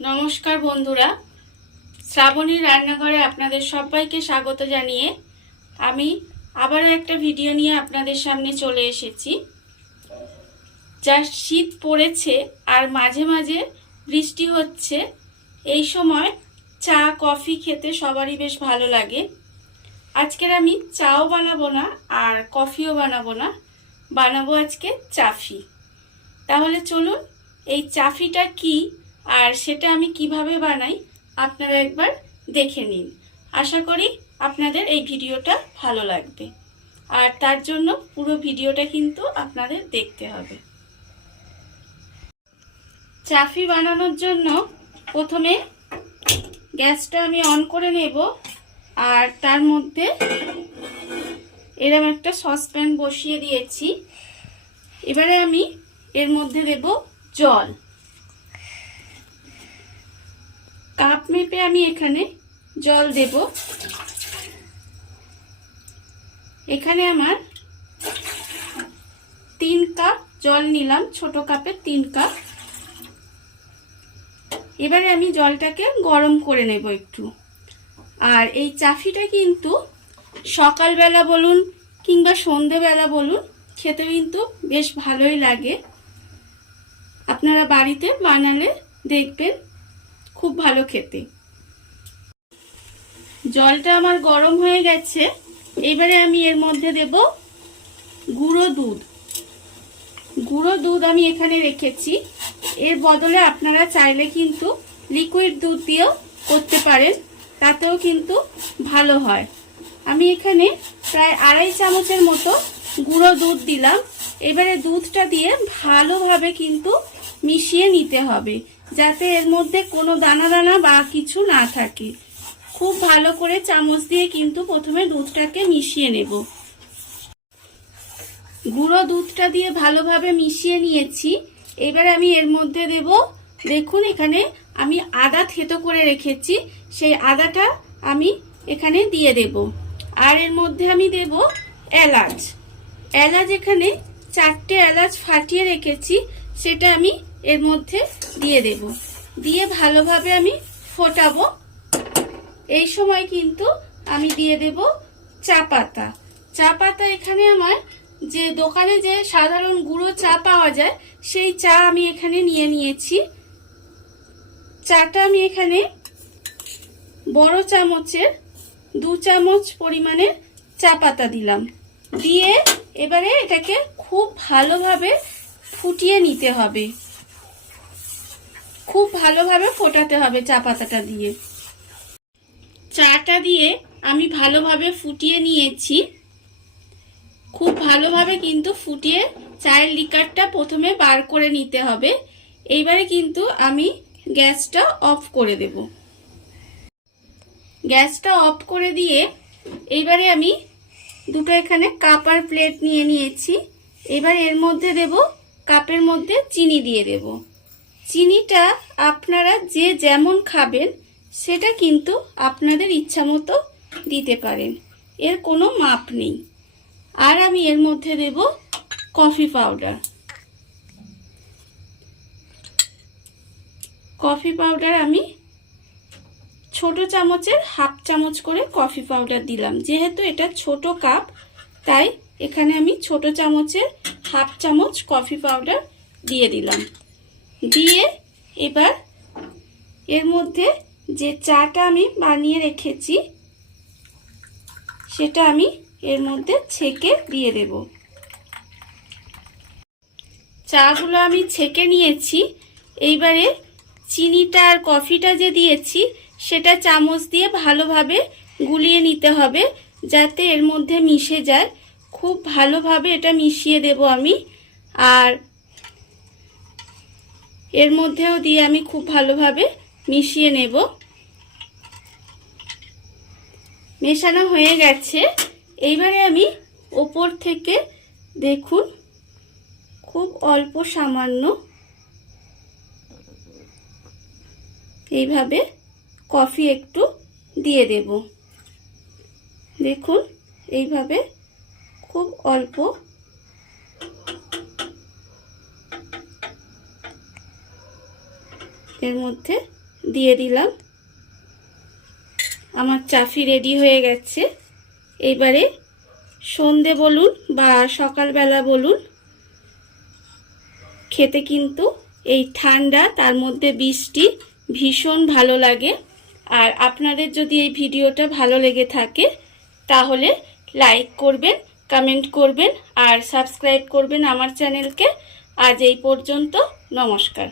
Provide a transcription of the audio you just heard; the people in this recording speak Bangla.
নমস্কার বন্ধুরা। শ্রাবণীর রান্নাঘরে আপনাদের সবাইকে স্বাগত জানিয়ে আমি আবারও একটা ভিডিও নিয়ে আপনাদের সামনে চলে এসেছি। যা শীত পড়েছে আর মাঝে মাঝে বৃষ্টি হচ্ছে, এই সময় চা, কফি খেতে সবারই বেশ ভালো লাগে। আজকের আমি চাও বানাবো না আর কফিও বানাবো না, বানাবো আজকে চাফি। তাহলে চলুন, এই চাফিটা কি আর সেটা আমি কীভাবে বানাই আপনারা একবার দেখে নিন। আশা করি আপনাদের এই ভিডিওটা ভালো লাগবে। আর তার জন্য পুরো ভিডিওটা কিন্তু আপনাদের দেখতে হবে। চাফি বানানোর জন্য প্রথমে গ্যাসটা আমি অন করে নেব আর তার মধ্যে এরকম একটা সসপ্যান বসিয়ে দিয়েছি। এবারে আমি এর মধ্যে দেব জল কাপ মেপে আমি এখানে জল দেব। এখানে আমার তিন কাপ জল নিলাম, ছোট কাপের তিন কাপ। এবারে আমি জলটাকে গরম করে নেব একটু। আর এই চাফিটা কিন্তু সকালবেলা বলুন কিংবা সন্ধেবেলা বলুন খেতে কিন্তু বেশ ভালোই লাগে। আপনারা বাড়িতে বানালে দেখবেন খুব ভালো খেতে। জলটা আমার গরম হয়ে গেছে। এবারে আমি এর মধ্যে দেব গুঁড়ো দুধ। গুঁড়ো দুধ আমি এখানে রেখেছি। এর বদলে আপনারা চাইলে কিন্তু লিকুইড দুধ দিয়েও করতে পারেন। তাতেও কিন্তু ভালো হয়। আমি এখানে প্রায় আড়াই চামচের মতো গুঁড়ো দুধ দিলাম। এবারে দুধটা দিয়ে ভালোভাবে কিন্তু মিশিয়ে নিতে হবে, যাতে এর মধ্যে কোনো দানা দানা বা কিছু না থাকে। খুব ভালো করে চামচ দিয়ে কিন্তু প্রথমে দুধটাকে মিশিয়ে নেব। গুঁড়ো দুধটা দিয়ে ভালোভাবে মিশিয়ে নিয়েছি। এবারে আমি এর মধ্যে দেব, দেখুন এখানে আমি আদা থেতো করে রেখেছি, সেই আদাটা আমি এখানে দিয়ে দেব। আর এর মধ্যে আমি দেব এলাচ। এলাচ এখানে চারটে এলাচ ফাটিয়ে রেখেছি, সেটা আমি এর মধ্যে দিয়ে দেব। দিয়ে ভালোভাবে আমি ফোটাবো। এই সময় কিন্তু আমি দিয়ে দেব চা পাতা। চা পাতা এখানে আমার যে দোকানে যে সাধারণ গুঁড়ো চা পাওয়া যায়, সেই চা আমি এখানে নিয়ে নিয়েছি। চাটা আমি এখানে বড় চামচের দু চামচ পরিমাণে চা পাতা দিলাম। দিয়ে এবারে এটাকে খুব ভালোভাবে ফুটিয়ে নিতে হবে। খুব ভালোভাবে ফোটাতে হবে চা পাতাটা দিয়ে। চাটা দিয়ে আমি ভালোভাবে ফুটিয়ে নিয়েছি। খুব ভালোভাবে কিন্তু ফুটিয়ে চায়ের লিকারটা প্রথমে বার করে নিতে হবে। এইবারে কিন্তু আমি গ্যাসটা অফ করে দেব। গ্যাসটা অফ করে দিয়ে এইবারে আমি দুটো এখানে কাপ আর প্লেট নিয়ে নিয়েছি। এবার এর মধ্যে দেব, কাপের মধ্যে চিনি দিয়ে দেব। চিনিটা আপনারা যে যেমন খাবেন, সেটা কিন্তু আপনাদের ইচ্ছা মতো দিতে পারেন। এর কোনো মাপ নেই। আর আমি এর মধ্যে দেব কফি পাউডার। কফি পাউডার আমি ছোট চামচের হাফ চামচ করে কফি পাউডার দিলাম। যেহেতু এটা ছোট কাপ, তাই এখানে আমি ছোট চামচের হাফ চামচ কফি পাউডার দিয়ে দিলাম। দিয়ে এবার এর মধ্যে যে চাটা আমি বানিয়ে রেখেছি, সেটা আমি এর মধ্যে ছেঁকে দিয়ে দেব। চাগুলো আমি ছেঁকে নিয়েছি। এইবারে চিনিটা আর কফিটা যে দিয়েছি, সেটা চামচ দিয়ে ভালোভাবে গুলিয়ে নিতে হবে, যাতে এর মধ্যে মিশে যায়। খুব ভালোভাবে এটা মিশিয়ে দেব আমি। আর এর মধ্যেও দিয়ে আমি খুব ভালোভাবে মিশিয়ে নেব। মেশানো হয়ে গেছে। এইবারে আমি ওপর থেকে দেখুন, খুব অল্প সামান্য এইভাবে কফি একটু দিয়ে দেব। দেখুন, এইভাবে খুব অল্প এর মধ্যে দিয়ে দিলাম। আমার চাফি রেডি হয়ে গেছে। এবারে সন্ধে বলুন বা সকালবেলা বলুন। খেতে কিন্তু এই ঠান্ডা, তার মধ্যে বৃষ্টি ভীষণ ভালো লাগে। আর আপনাদের যদি এই ভিডিওটা ভালো লেগে থাকে, তাহলে লাইক করবেন, কমেন্ট করবেন আর সাবস্ক্রাইব করবেন আমার চ্যানেলকে। আজ এই পর্যন্ত, নমস্কার।